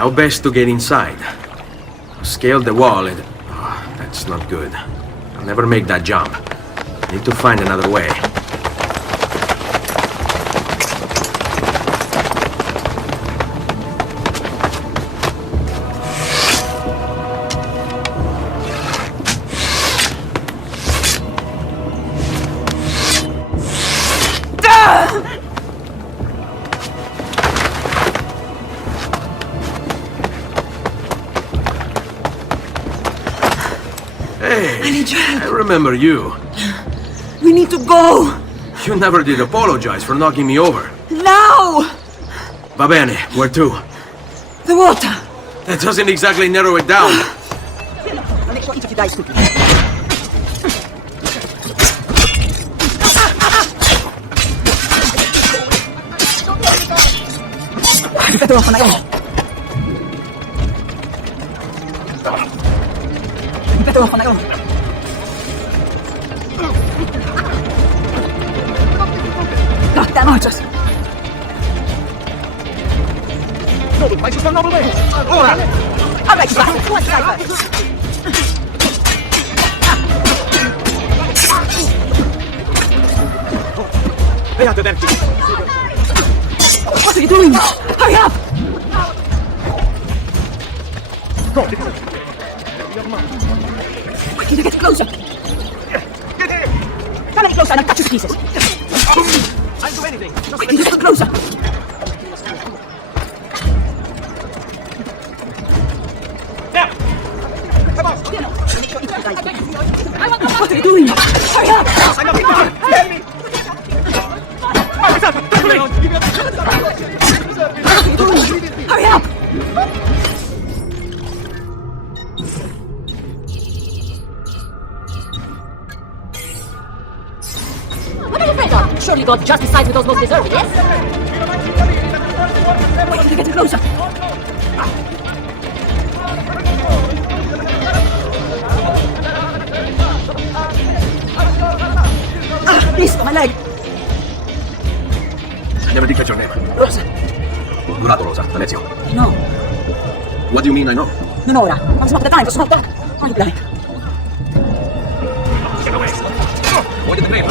How best to get inside? Scale the wall and... Oh, that's not good. I'll never make that jump. Need to find another way. Hey, I remember you. We need to go! You never did apologize for knocking me over. Now! Va bene, where to? The water! That doesn't exactly narrow it down. I'll make sure each of you dies quickly. I'm better off on my own. I'm better off on my own. Goddamn archers! Ora! I'll make you back! One sniper! What are you doing? Hurry up! Why can't I get closer? Come any closer and I'll cut you to pieces. I'll do anything. Why can't you get closer? What are you doing? Hurry up! Help me! Hurry up! What are you afraid of? Surely God just decides with those most deserving, yes? Why can't you get closer? Please, my leg! I never did catch your name. Rosa! Murato, Rosa, and Ezio. No. What do you mean I know? Non ora. Now's not the time for small talk. Are you blind? Get away! What did the name?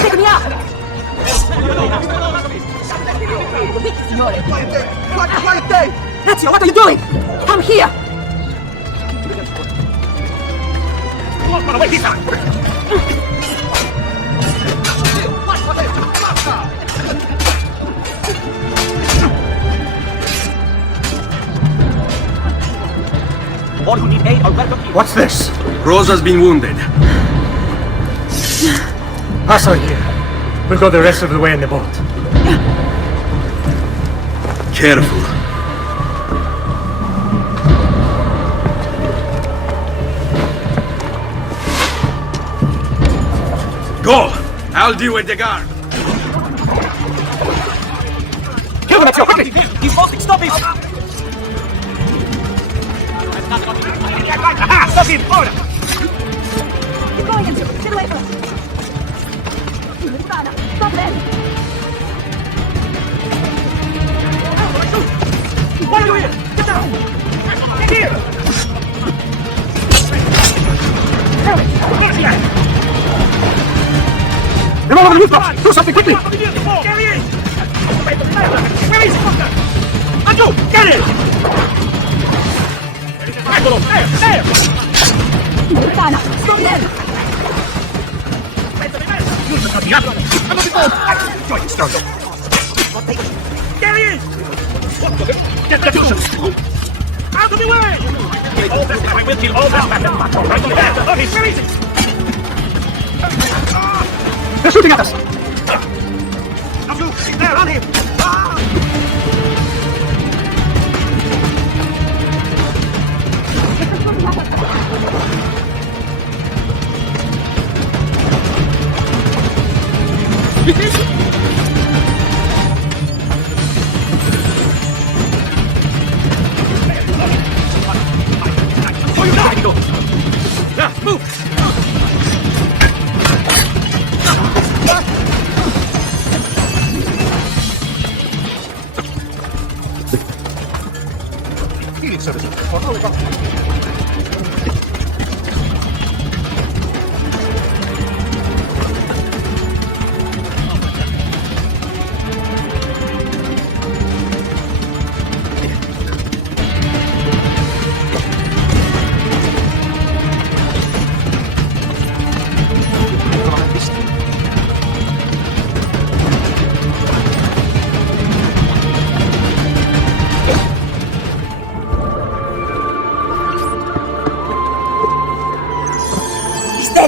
Take me out! Ezio, what are you doing? Come here! All who need aid are welcome here. What's this? Rosa's been wounded. Us are here. We'll go the rest of the way in the boat. Careful. Go! I'll deal with the guard. Kill him, Ezio, quickly! He's falling, stop him! Aha! Stop him! Ora! Keep going, Ezio. Get away from us. Stop them! What are you here? Get down! Get here! They're all over the rooftop! Do something quickly! Get in! Where is he? Andrew, get in! Eccolo! There! Lontana! Stop them! Hanno di boat! Join, start up! Get in! Get the cushions! Out of the way! All this time I will kill all this man! Right on the head! Okay, where is it? They're shooting at us! Andrew, there, on him! cleaning services. Oh, no, we got...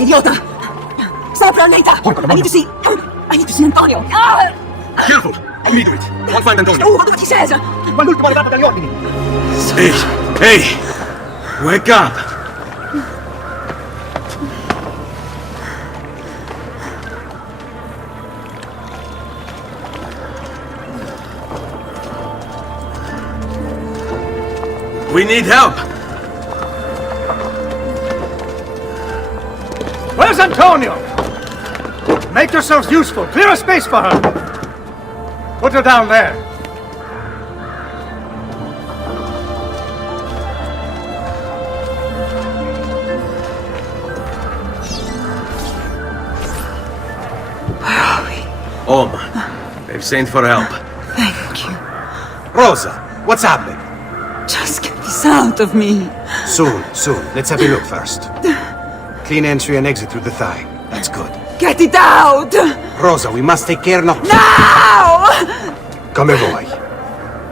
Idiota! Sopra later! I need to see Antonio! Ah! Careful! I'll lead it. I'll find Antonio. Oh, what he says! Ma l'ultimo arrivato dagli ordini! Hey! Hey! Wake up! We need help! Where's Antonio? Make yourselves useful. Clear a space for her. Put her down there. Home. They've sent for help. Thank you. Rosa, what's happening? Just get this out of me. Soon. Let's have a look first. Clean entry and exit through the thigh. That's good. Get it out! Rosa, we must take care not... Now! Come vuoi.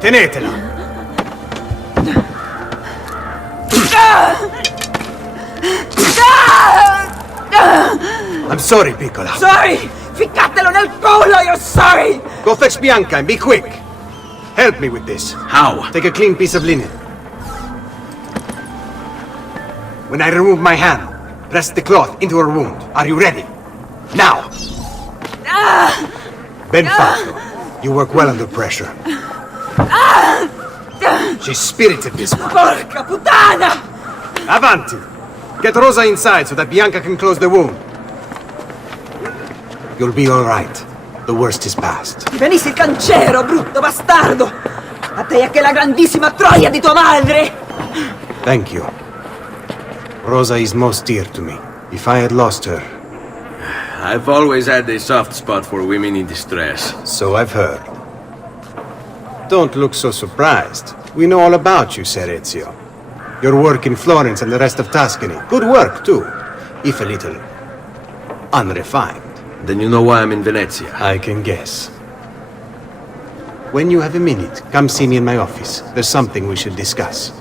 Tenetela. I'm sorry, piccola. Sorry! Ficcatelo nel culo, you're sorry! Go fetch Bianca and be quick. Help me with this. How? Take a clean piece of linen. When I remove my hand, press the cloth into her wound. Are you ready? Now! Benfatto, you work well under pressure. She's spirited this one. Porca puttana! Avanti! Get Rosa inside so that Bianca can close the wound. You'll be all right. The worst is past. Ti venissi il cancero, brutto bastardo! A te e che la grandissima troia di tua madre! Thank you. Rosa is most dear to me. If I had lost her... I've always had a soft spot for women in distress. So I've heard. Don't look so surprised. We know all about you, Ser Ezio. Your work in Florence and the rest of Tuscany. Good work, too. If a little... unrefined. Then you know why I'm in Venezia. I can guess. When you have a minute, come see me in my office. There's something we should discuss.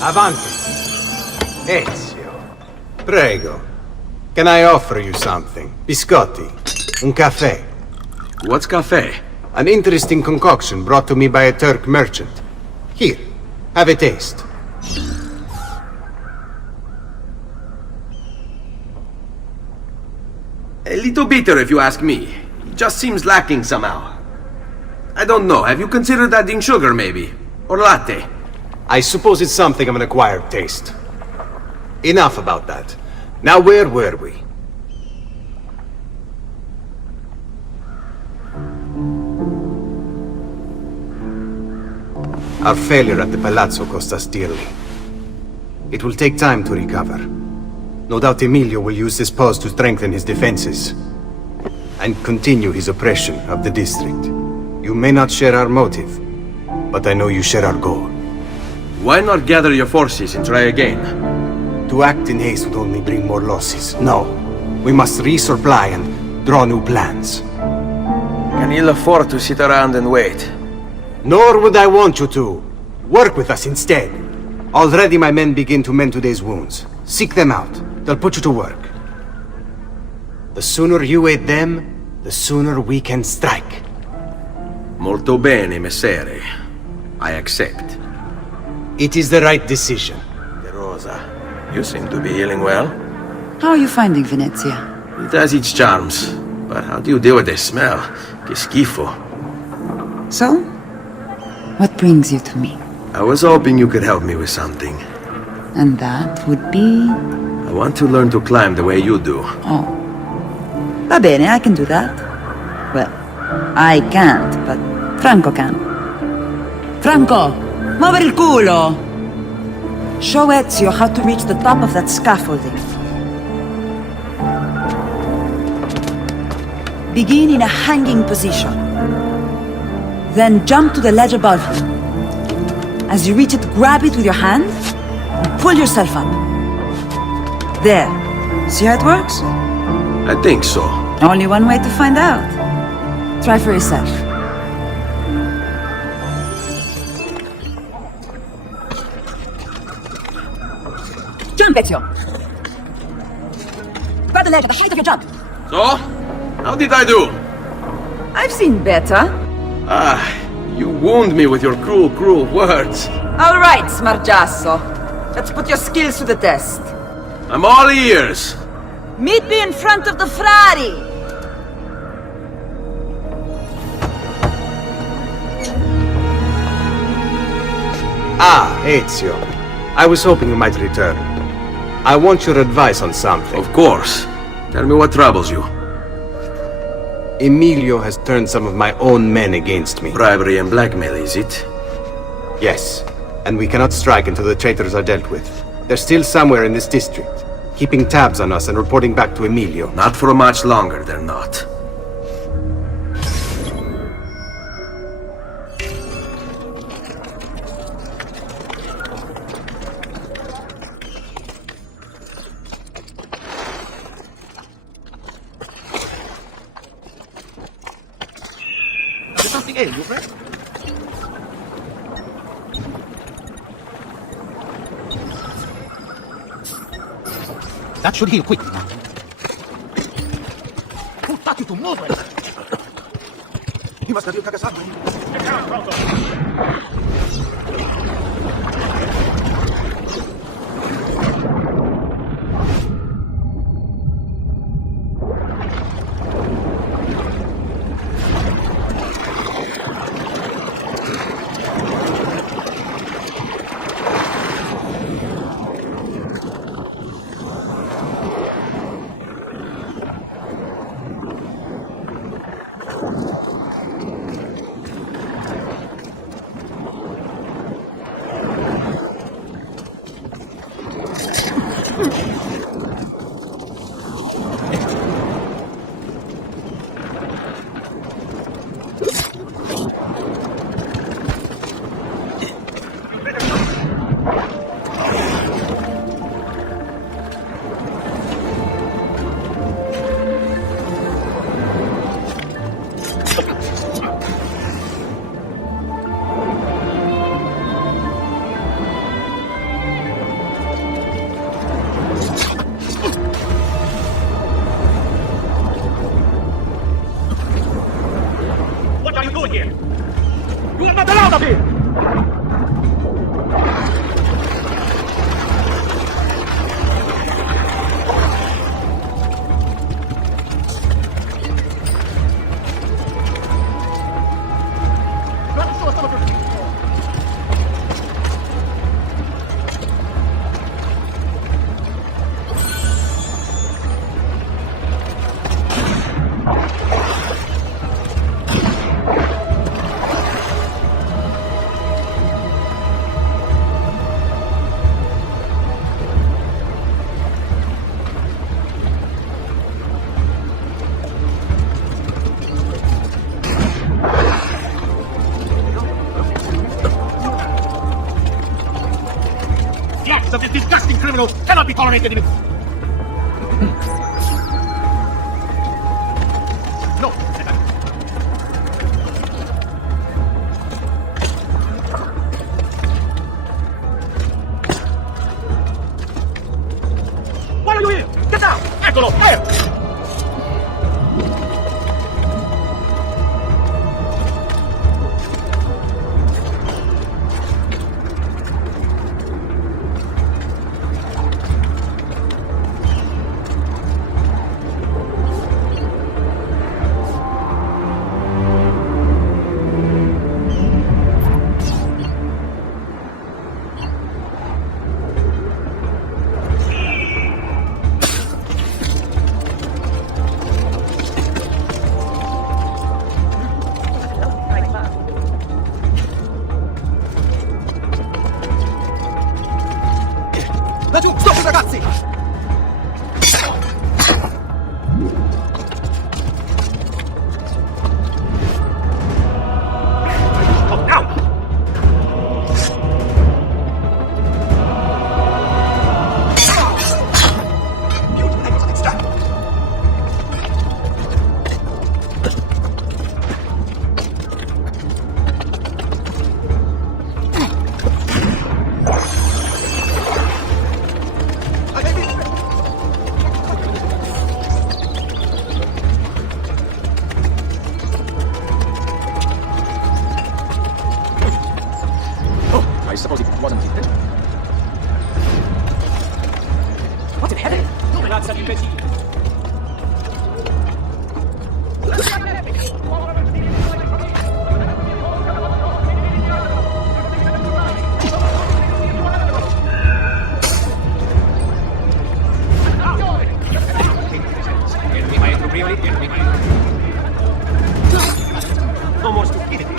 Avanti. Ezio. Prego. Can I offer you something? Biscotti. Un caffè. What's cafe? An interesting concoction brought to me by a Turk merchant. Here, have a taste. A little bitter if you ask me. Just seems lacking somehow. I don't know, have you considered adding sugar maybe? Or latte? I suppose it's something of an acquired taste. Enough about that. Now where were we? Our failure at the Palazzo cost us dearly. It will take time to recover. No doubt Emilio will use this pause to strengthen his defenses and continue his oppression of the district. You may not share our motive, but I know you share our goal. Why not gather your forces and try again? To act in haste would only bring more losses. No, we must resupply and draw new plans. Can ill afford to sit around and wait. Nor would I want you to. Work with us instead. Already my men begin to mend today's wounds. Seek them out. They'll put you to work. The sooner you aid them, the sooner we can strike. Molto bene, messere. I accept. It is the right decision. De Rosa, you seem to be healing well. How are you finding Venezia? It has its charms. But how do you deal with the smell? Que schifo. So? What brings you to me? I was hoping you could help me with something. And that would be... I want to learn to climb the way you do. Oh. Va bene, I can do that. Well, I can't, but Franco can. Franco, muovere il culo! Show Ezio how to reach the top of that scaffolding. Begin in a hanging position. Then jump to the ledge above you. As you reach it, grab it with your hand and pull yourself up. There. See how it works? I think so. Only one way to find out. Try for yourself. Jump, Ezio! Grab the ledge at the height of your jump. So? How did I do? I've seen better. Ah, you wound me with your cruel, cruel words. All right, smargiasso. Let's put your skills to the test. I'm all ears. Meet me in front of the Frari! Ah, Ezio. I was hoping you might return. I want your advice on something. Of course. Tell me what troubles you. Emilio has turned some of my own men against me. Bribery and blackmail, is it? Yes, and we cannot strike until the traitors are dealt with. They're still somewhere in this district, keeping tabs on us and reporting back to Emilio. Not for much longer, they're not. There's something in you, right? That should heal quickly now. Who taught you to move it? He must have you Kagasato. Get down, Pronto! What are you doing here? You are not allowed up here! The acts of this disgusting criminal cannot be tolerated in it. No. Eccolo! Laggiù, stop ragazzi! Oh, now! I suppose it wasn't intended. What in heaven? Razza di imbecilli! Enemy maestro priori, enemy maestro. No more stupidity.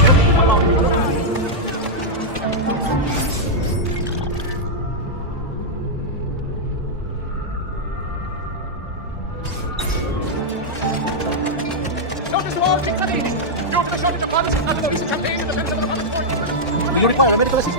Notice to all cittadini! Due to the shortage of funds, and the police campaign in defense of the public. Will you require medical assistance?